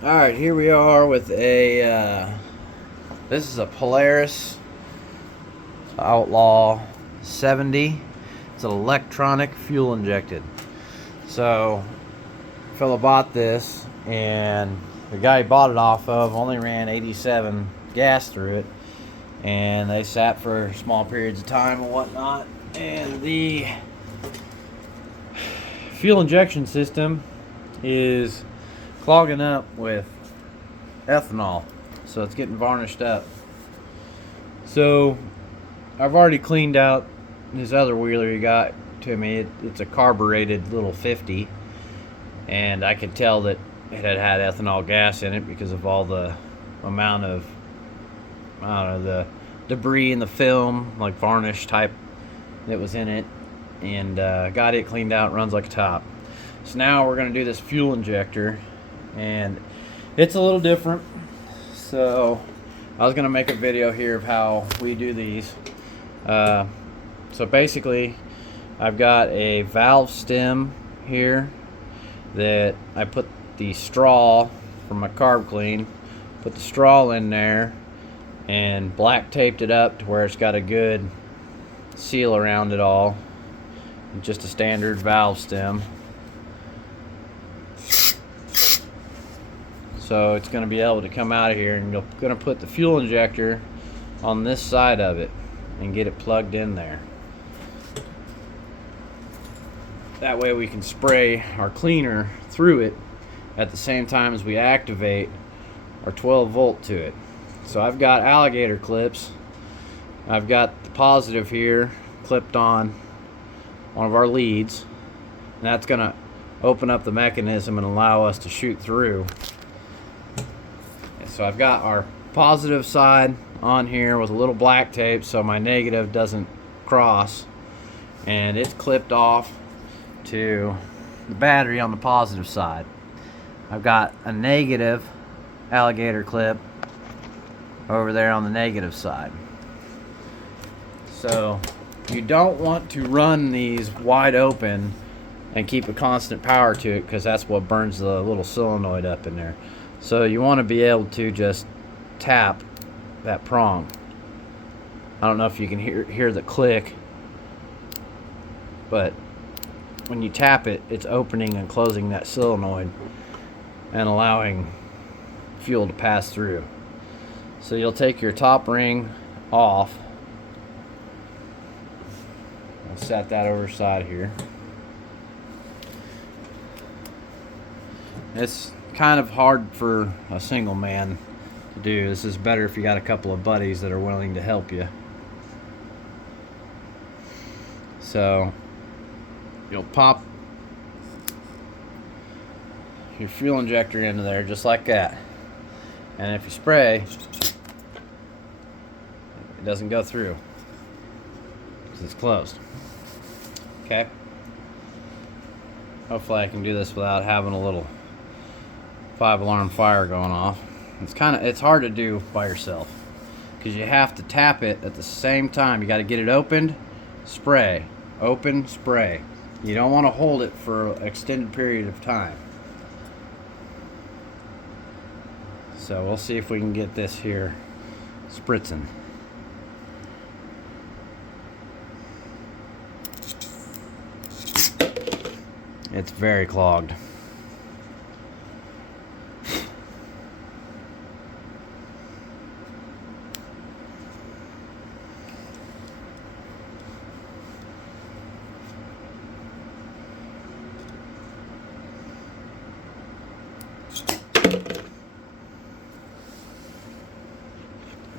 Alright, here we are with this is a Polaris Outlaw 70. It's an electronic fuel injected. So, fella bought this, and the guy he bought it off of only ran 87 gas through it, and they sat for small periods of time and whatnot. And the fuel injection system is clogging up with ethanol, so it's getting varnished up. So I've already cleaned out his other wheeler he got to me. It's a carbureted little 50, and I could tell that it had ethanol gas in it because of all the amount of, I don't know, the debris in the film, like varnish type, that was in it. And got it cleaned out. Runs like a top. So now we're going to do this fuel injector, and it's a little different. So I was going to make a video here of how we do these. So basically, I've got a valve stem here that I put the straw from my carb clean, put the straw in there, and black taped it up to where it's got a good seal around it all. Just a standard valve stem. So it's going to be able to come out of here, and you're going to put the fuel injector on this side of it and get it plugged in there. That way we can spray our cleaner through it at the same time as we activate our 12 volt to it. So I've got alligator clips. I've got the positive here clipped on one of our leads, and that's going to open up the mechanism and allow us to shoot through. So I've got our positive side on here with a little black tape so my negative doesn't cross, and it's clipped off to the battery on the positive side. I've got a negative alligator clip over there on the negative side. So you don't want to run these wide open and keep a constant power to it, because that's what burns the little solenoid up in there. So you want to be able to just tap that prong. I don't know if you can hear the click, but when you tap it, it's opening and closing that solenoid and allowing fuel to pass through. So you'll take your top ring off. I'll set that over side here. It's kind of hard for a single man to do. This is better if you got a couple of buddies that are willing to help you. So you'll pop your fuel injector into there just like that, and if you spray, it doesn't go through because it's closed. Okay, hopefully I can do this without having a little 5-alarm fire going off. It's hard to do by yourself because you have to tap it at the same time. You got to get it opened, spray, open, spray. You don't want to hold it for an extended period of time. So we'll see if we can get this here spritzing. It's very clogged.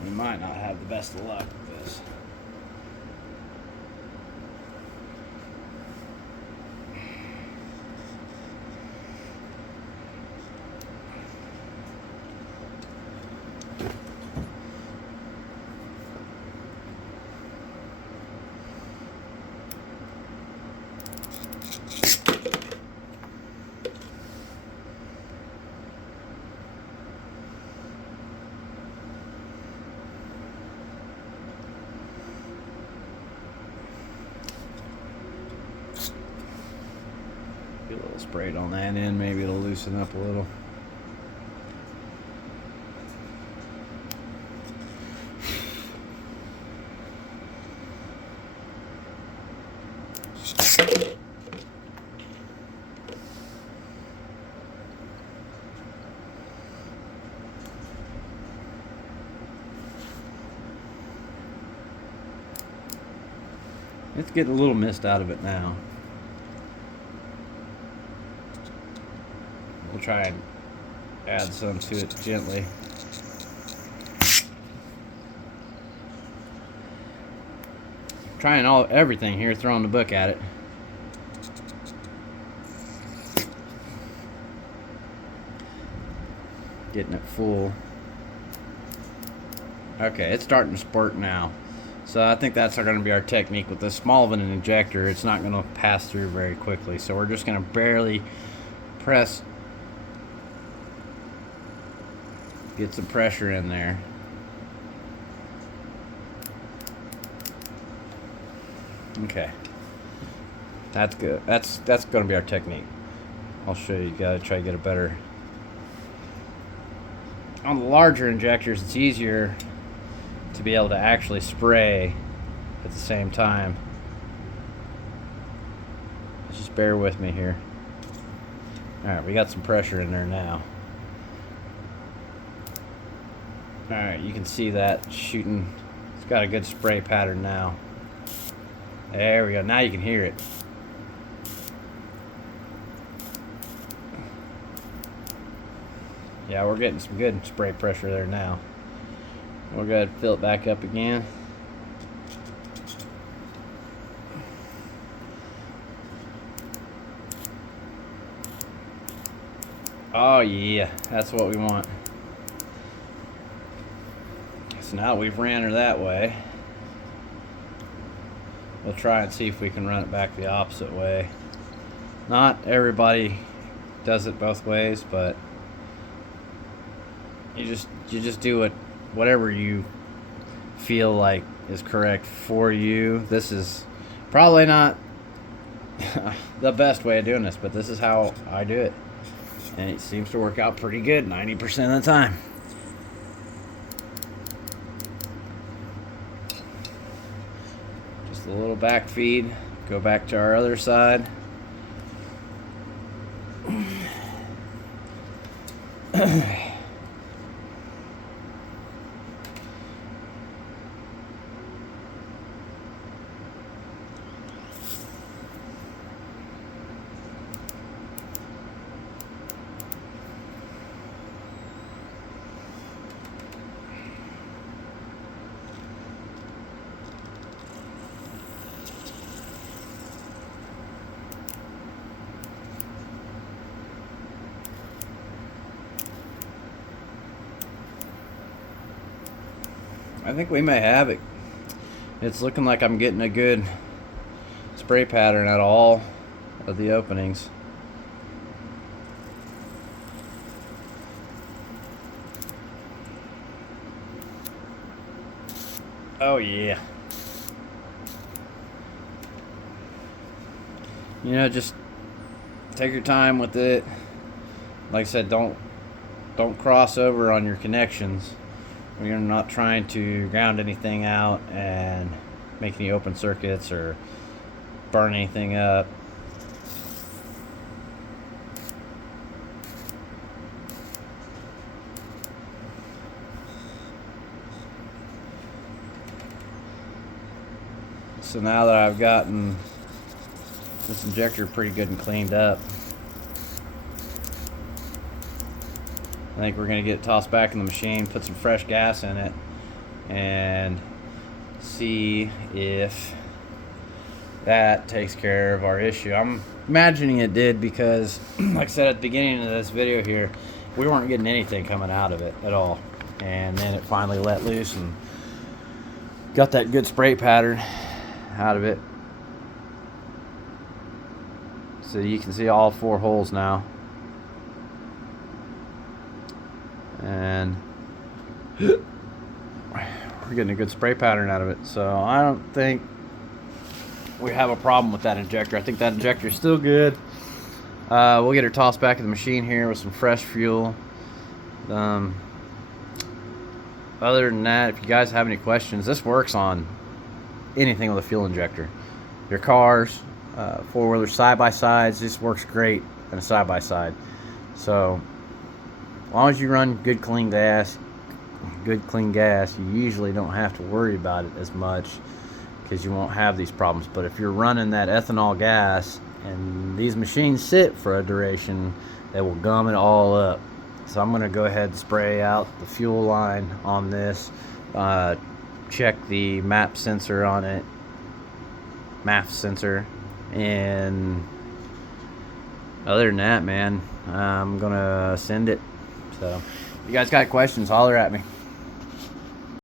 We might not have the best of luck with this. Get a little sprayed on that end, maybe it'll loosen up a little. It's getting a little mist out of it now. We'll try and add some to it gently. Trying everything here, throwing the book at it. Getting it full. Okay, it's starting to spurt now. So I think that's going to be our technique with this small of an injector. It's not going to pass through very quickly. So we're just going to barely press, get some pressure in there. Okay, that's good. That's going to be our technique. I'll show you. Gotta try to get a better. On the larger injectors, it's easier to be able to actually spray at the same time. Just bear with me here. Alright, we got some pressure in there now. Alright, you can see that shooting. It's got a good spray pattern now. There we go. Now you can hear it. Yeah, we're getting some good spray pressure there now. We'll go ahead and fill it back up again. Oh yeah, that's what we want. So now we've ran her that way. We'll try and see if we can run it back the opposite way. Not everybody does it both ways, but you just do it whatever you feel like is correct for you. This is probably not the best way of doing this, but this is how I do it, and it seems to work out pretty good 90% of the time. Just a little back feed, go back to our other side. I think we may have it. It's looking like I'm getting a good spray pattern at all of the openings. Oh yeah. You know, just take your time with it. Like I said, don't cross over on your connections. You're not trying to ground anything out and make any open circuits or burn anything up. So now that I've gotten this injector pretty good and cleaned up, I think we're going to get it tossed back in the machine, put some fresh gas in it, and see if that takes care of our issue. I'm imagining it did because, like I said at the beginning of this video here, we weren't getting anything coming out of it at all. And then it finally let loose and got that good spray pattern out of it. So you can see all 4 holes now. And we're getting a good spray pattern out of it, so I don't think we have a problem with that injector. I think that injector is still good. We'll get her tossed back in the machine here with some fresh fuel. Other than that, if you guys have any questions, this works on anything with a fuel injector. Your cars, 4-wheelers, side-by-sides, this works great in a side-by-side. So as long as you run good clean gas, you usually don't have to worry about it as much, because you won't have these problems. But if you're running that ethanol gas and these machines sit for a duration, they will gum it all up. So I'm going to go ahead and spray out the fuel line on this, check the MAP sensor on it, MAF sensor, and other than that, man, I'm going to send it. So if you guys got questions, holler at me.